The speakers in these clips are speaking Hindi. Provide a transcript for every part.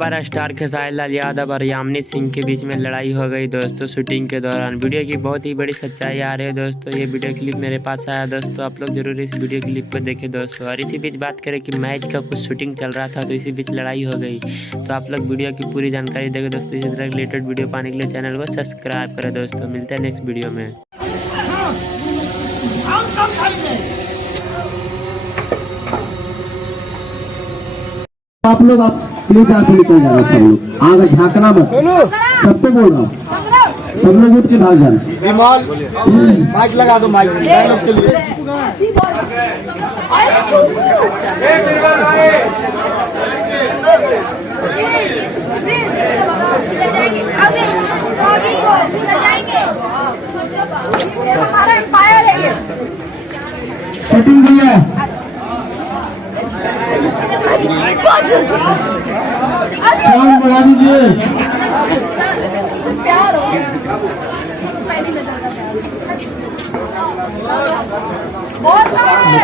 बार स्टार खेसारी लाल यादव और यामिनी सिंह के बीच में लड़ाई हो गई दोस्तों शूटिंग के दौरान। वीडियो की बहुत ही बड़ी सच्चाई आ रही है दोस्तों। ये वीडियो क्लिप मेरे पास आया दोस्तों, आप लोग जरूर इस वीडियो क्लिप को देखें दोस्तों। और इसी बीच बात करें कि मैच का कुछ शूटिंग चल रहा था तो इसी बीच लड़ाई हो गई। तो आप लोग वीडियो की पूरी जानकारी देखें दोस्तों। इसी तरह रिलेटेड वीडियो पाने के लिए चैनल को सब्सक्राइब करें दोस्तों। मिलते हैं नेक्स्ट वीडियो में। आप लोग आप प्लीज यहाँ से निकल जाना, सब लोग आगे झांकना मत, सबको बोल रहा हूँ, सब लोग उठ के भाग जाना। माइक लगा दो, माइक डायलॉग के लिए। सेटिंग भैया साउंड बढ़ा दीजिए।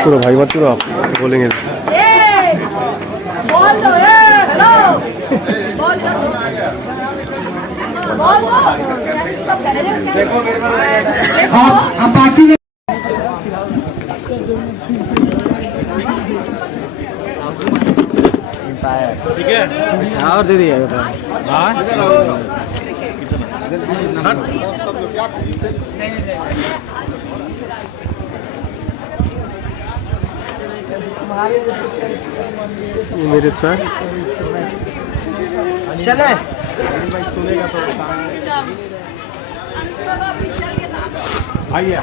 करो भाई, मत करो, आप बोलेंगे। आप बाकी ठीक है और दे दिया मेरे सर चले आइए